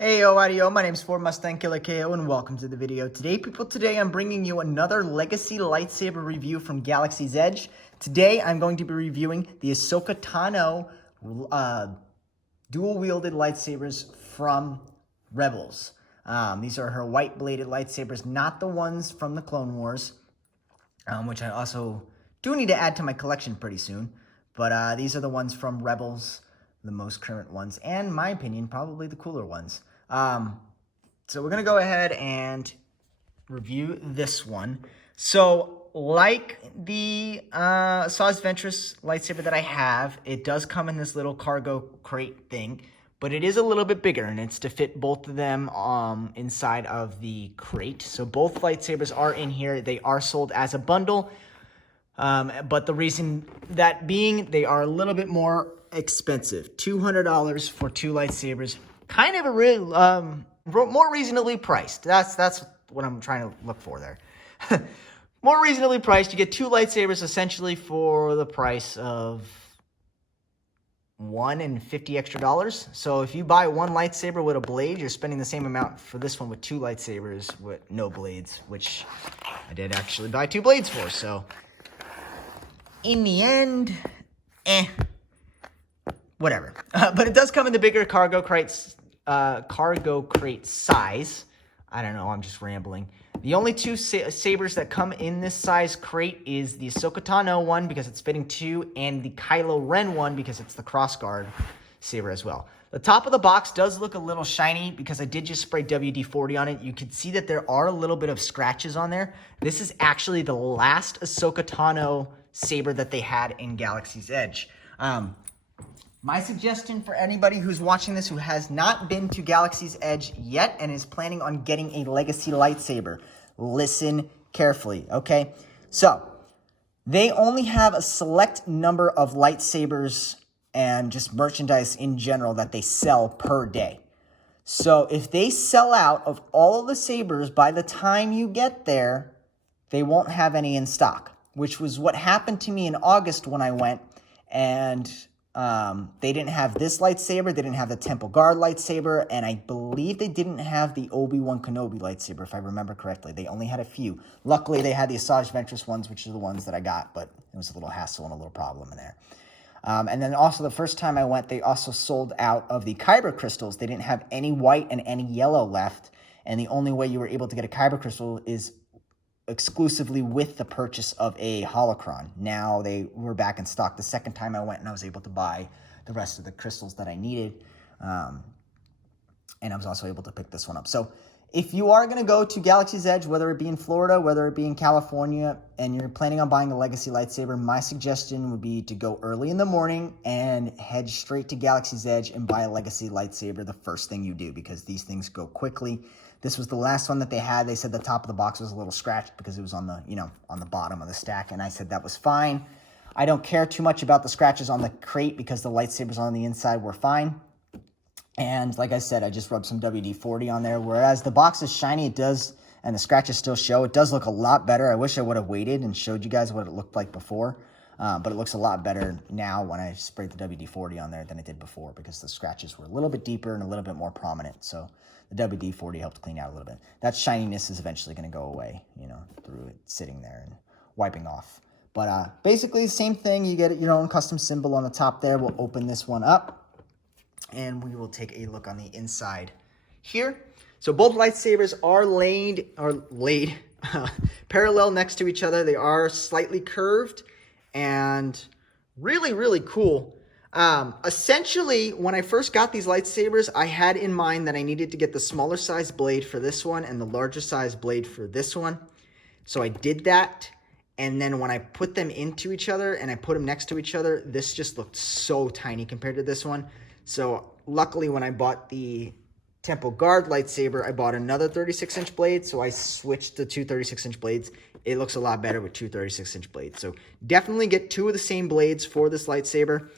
Hey yo, audio. My name is fordmustangkillerko and welcome to the video. Today I'm bringing you another Legacy lightsaber review from Galaxy's Edge. Today I'm going to be reviewing the Ahsoka Tano dual-wielded lightsabers from Rebels. These are her white-bladed lightsabers, not the ones from the Clone Wars, which I also do need to add to my collection pretty soon. But these are the ones from Rebels, the most current ones, and in my opinion, probably the cooler ones. So we're going to go ahead and review this one. So like the Asajj Ventress lightsaber that I have, it does come in this little cargo crate thing, but it is a little bit bigger, and it's to fit both of them inside of the crate. So both lightsabers are in here. They are sold as a bundle, but the reason that being they are a little bit more expensive. $200 for two lightsabers. Kind of a real, more reasonably priced. That's what I'm trying to look for there. More reasonably priced. You get two lightsabers essentially for the price of $1 and $50 extra. So if you buy one lightsaber with a blade, you're spending the same amount for this one with two lightsabers with no blades, which I did actually buy two blades for. So in the end, whatever. But it does come in the bigger cargo crate size. I don't know, I'm just rambling. The only two sabers that come in this size crate is the Ahsoka Tano one because it's fitting two, and the Kylo Ren one because it's the crossguard saber as well. The top of the box does look a little shiny because I did just spray WD-40 on it. You can see that there are a little bit of scratches on there. This is actually the last Ahsoka Tano saber that they had in Galaxy's Edge. My suggestion for anybody who's watching this who has not been to Galaxy's Edge yet and is planning on getting a Legacy lightsaber, listen carefully, okay? So, they only have a select number of lightsabers and just merchandise in general that they sell per day. So, if they sell out of all of the sabers by the time you get there, they won't have any in stock, which was what happened to me in August when I went, and they didn't have this lightsaber, they didn't have the Temple Guard lightsaber, and I believe they didn't have the Obi-Wan Kenobi lightsaber, if I remember correctly. They only had a few. Luckily, they had the Asajj Ventress ones, which are the ones that I got, but it was a little hassle and a little problem in there. And then also the first time I went, they also sold out of the Kyber crystals. They didn't have any white and any yellow left, and the only way you were able to get a Kyber crystal is exclusively with the purchase of a holocron. Now they were back in stock the second time I went, and I was able to buy the rest of the crystals that I needed. And I was also able to pick this one up. So if you are going to go to Galaxy's Edge, whether it be in Florida, whether it be in California, and you're planning on buying a Legacy lightsaber, my suggestion would be to go early in the morning and head straight to Galaxy's Edge and buy a Legacy lightsaber the first thing you do, because these things go quickly. This was the last one that they had. They said the top of the box was a little scratched because it was on the, on the bottom of the stack, and I said that was fine. I don't care too much about the scratches on the crate because the lightsabers on the inside were fine. And like I said, I just rubbed some WD-40 on there. Whereas the box is shiny, it does, and the scratches still show. It does look a lot better. I wish I would have waited and showed you guys what it looked like before. But it looks a lot better now when I sprayed the WD-40 on there than it did before, because the scratches were a little bit deeper and a little bit more prominent. So the WD-40 helped clean out a little bit. That shininess is eventually going to go away, through it sitting there and wiping off. But basically, same thing. You get your own custom symbol on the top there. We'll open this one up, and we will take a look on the inside here. So both lightsabers are laid parallel next to each other. They are slightly curved and really, really cool. Essentially, when I first got these lightsabers, I had in mind that I needed to get the smaller size blade for this one and the larger size blade for this one. So I did that. And then when I put them into each other and I put them next to each other, this just looked so tiny compared to this one. So luckily, when I bought the Temple Guard lightsaber, I bought another 36-inch blade. So I switched to two 36-inch blades. It looks a lot better with two 36-inch blades. So definitely get two of the same blades for this lightsaber.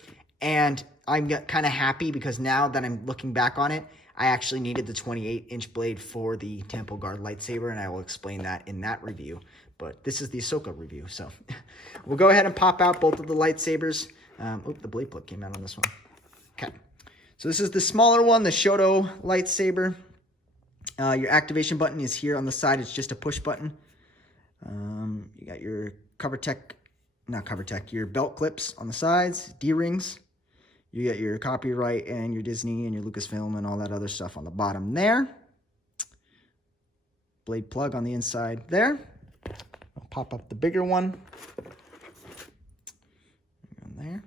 And I'm kind of happy because now that I'm looking back on it, I actually needed the 28-inch blade for the Temple Guard lightsaber, and I will explain that in that review. But this is the Ahsoka review, so we'll go ahead and pop out both of the lightsabers. Oh, the blade plug came out on this one. Okay, So this is the smaller one, the Shoto lightsaber. Your activation button is here on the side. It's just a push button. You got your your belt clips on the sides, D-rings. You got your copyright and your Disney and your Lucasfilm and all that other stuff on the bottom there. Blade plug on the inside there. I'll pop up the bigger one. There.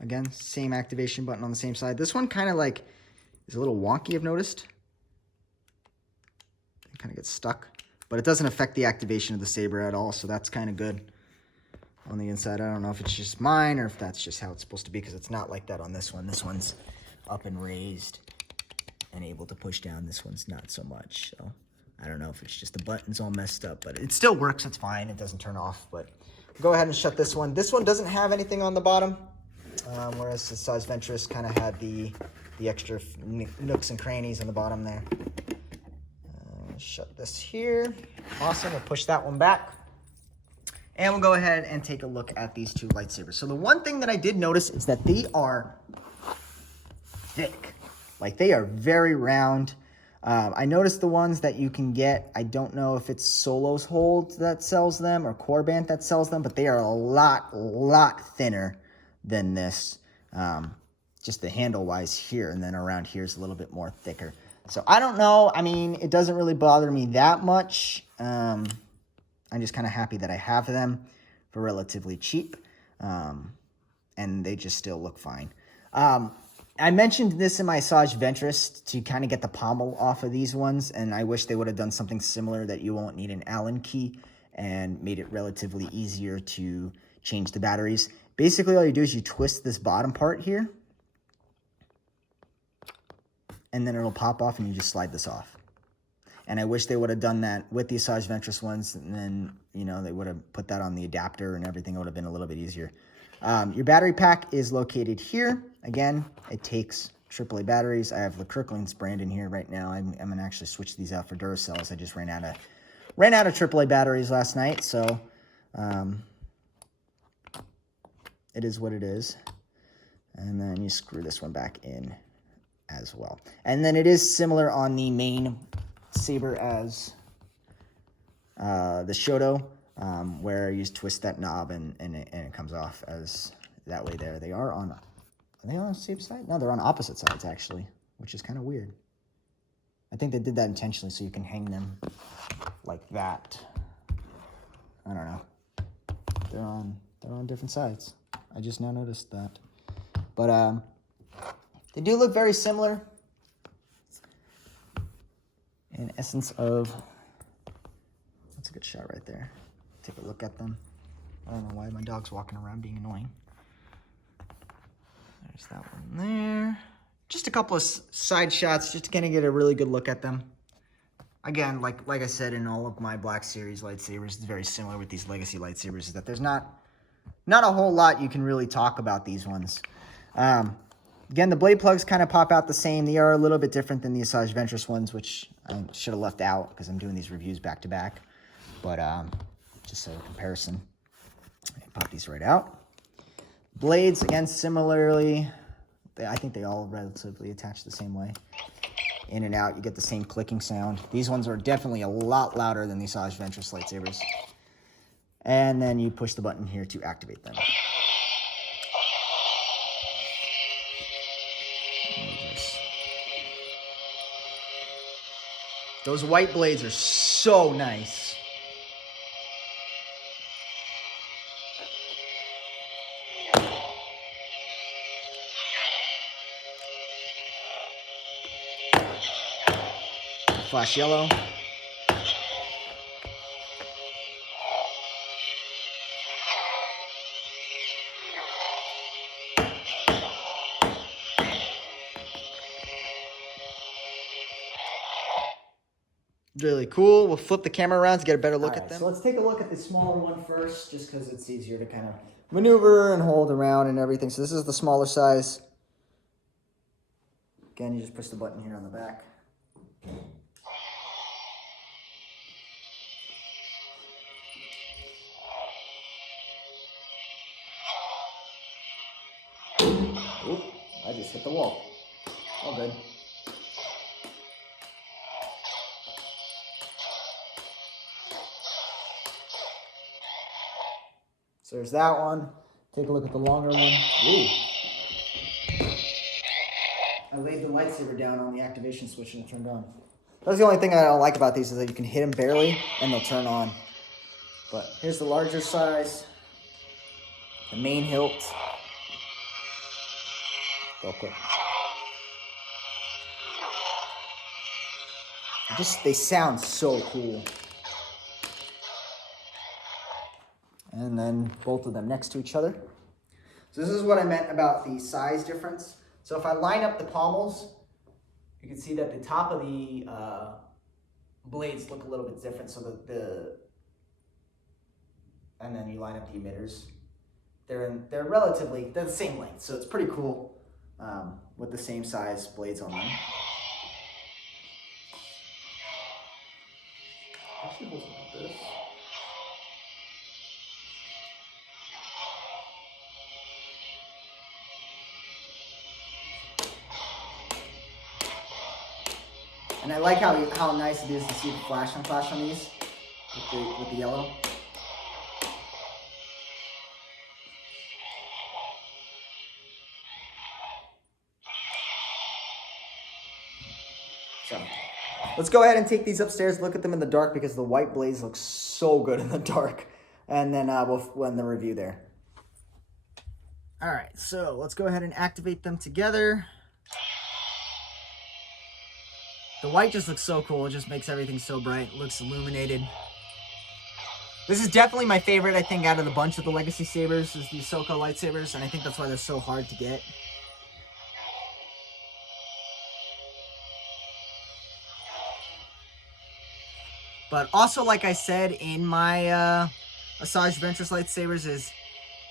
Again, same activation button on the same side. This one kind of like is a little wonky, I've noticed. It kind of gets stuck, but it doesn't affect the activation of the saber at all, so that's kind of good. On the inside, I don't know if it's just mine or if that's just how it's supposed to be, because it's not like that on this one. This one's up and raised and able to push down. This one's not so much. So I don't know if it's just the button's all messed up, but it still works. It's fine. It doesn't turn off. But go ahead and shut this one. This one doesn't have anything on the bottom, whereas the Size Ventress kind of had the extra nooks and crannies on the bottom there. Shut this here. Awesome. We'll push that one back. And we'll go ahead and take a look at these two lightsabers. So the one thing that I did notice is that they are thick. Like, they are very round. I noticed the ones that you can get, I don't know if it's Solo's Hold that sells them or Corband that sells them, but they are a lot thinner than this. Just the handle-wise here, and then around here is a little bit more thicker. So I don't know. I mean, it doesn't really bother me that much. I'm just kind of happy that I have them for relatively cheap, and they just still look fine. I mentioned this in my Asajj Ventress to kind of get the pommel off of these ones, and I wish they would have done something similar that you won't need an Allen key and made it relatively easier to change the batteries. Basically, all you do is you twist this bottom part here, and then it'll pop off and you just slide this off. And I wish they would have done that with the Asajj Ventress ones, and then, you know, they would have put that on the adapter and everything. It would have been a little bit easier. Your battery pack is located here. Again, it takes AAA batteries. I have the Kirkland's brand in here right now. I'm going to actually switch these out for Duracells. I just ran out of AAA batteries last night, so it is what it is. And then you screw this one back in as well. And then it is similar on the main saber as the Shoto, where you just twist that knob and it comes off as that way there. Are they on the same side? No, they're on opposite sides actually, which is kind of weird. I think they did that intentionally so you can hang them like that. I don't know. They're on different sides. I just now noticed that. But they do look very similar. In essence of, that's a good shot right there. Take a look at them. I don't know why my dog's walking around being annoying. There's that one there. Just a couple of side shots just to kind of get a really good look at them. Again, like I said in all of my Black Series lightsabers, it's very similar with these Legacy lightsabers, is that there's not a whole lot you can really talk about these ones. Again, the blade plugs kind of pop out the same. They are a little bit different than the Asajj Ventress ones, which I should have left out because I'm doing these reviews back to back. But just a comparison. Pop these right out. Blades, again, similarly, I think they all relatively attach the same way. In and out, you get the same clicking sound. These ones are definitely a lot louder than the Asajj Ventress lightsabers. And then you push the button here to activate them. Those white blades are so nice. Flash yellow. Really cool. We'll flip the camera around to get a better look at them. So let's take a look at the smaller one first, just because it's easier to kind of maneuver and hold around and everything. So this is the smaller size. Again, you just push the button here on the back. Oop, I just hit the the wall. All good. So there's that one. Take a look at the longer one. Ooh. I laid the lightsaber down on the activation switch and it turned on. That's the only thing I don't like about these is that you can hit them barely and they'll turn on. But here's the larger size. The main hilt. Real quick. They sound so cool. And then both of them next to each other. So this is what I meant about the size difference. So if I line up the pommels, you can see that the top of the blades look a little bit different. So and then you line up the emitters. They're the same length. So it's pretty cool with the same size blades on them. Actually, hold on like this. And I like how nice it is to see the flash on these with the yellow. So let's go ahead and take these upstairs, look at them in the dark because the white blaze looks so good in the dark. And then we'll end the review there. All right, so let's go ahead and activate them together. The white just looks so cool. It just makes everything so bright. It looks illuminated. This is definitely my favorite, I think, out of the bunch of the Legacy Sabers is the Ahsoka lightsabers, and I think that's why they're so hard to get. But also, like I said in my Asajj Ventress lightsabers, is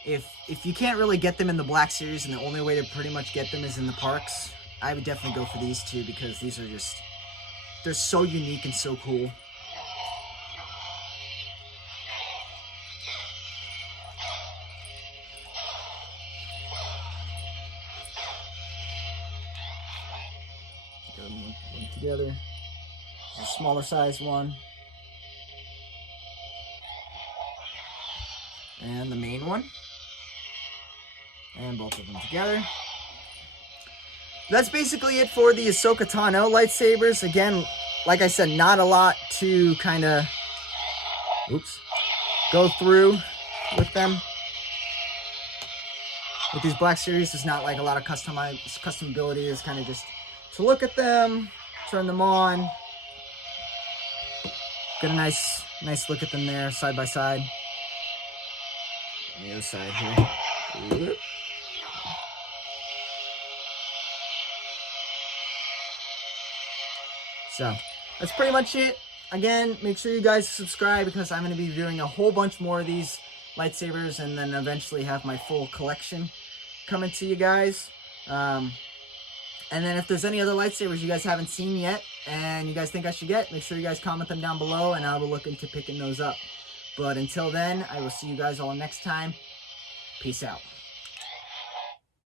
if you can't really get them in the Black Series and the only way to pretty much get them is in the parks, I would definitely go for these two because these are just, they're so unique and so cool. Get them one together. There's a smaller size one. And the main one. And both of them together. That's basically it for the Ahsoka Tano lightsabers. Again, like I said, not a lot to kind of go through with them. With these Black Series, there's not like a lot of customability. It's kind of just to look at them, turn them on, get a nice look at them there, side by side. On the other side here. So, that's pretty much it. Again, make sure you guys subscribe because I'm going to be doing a whole bunch more of these lightsabers and then eventually have my full collection coming to you guys. And then if there's any other lightsabers you guys haven't seen yet and you guys think I should get, make sure you guys comment them down below and I will look into picking those up. But until then, I will see you guys all next time. Peace out.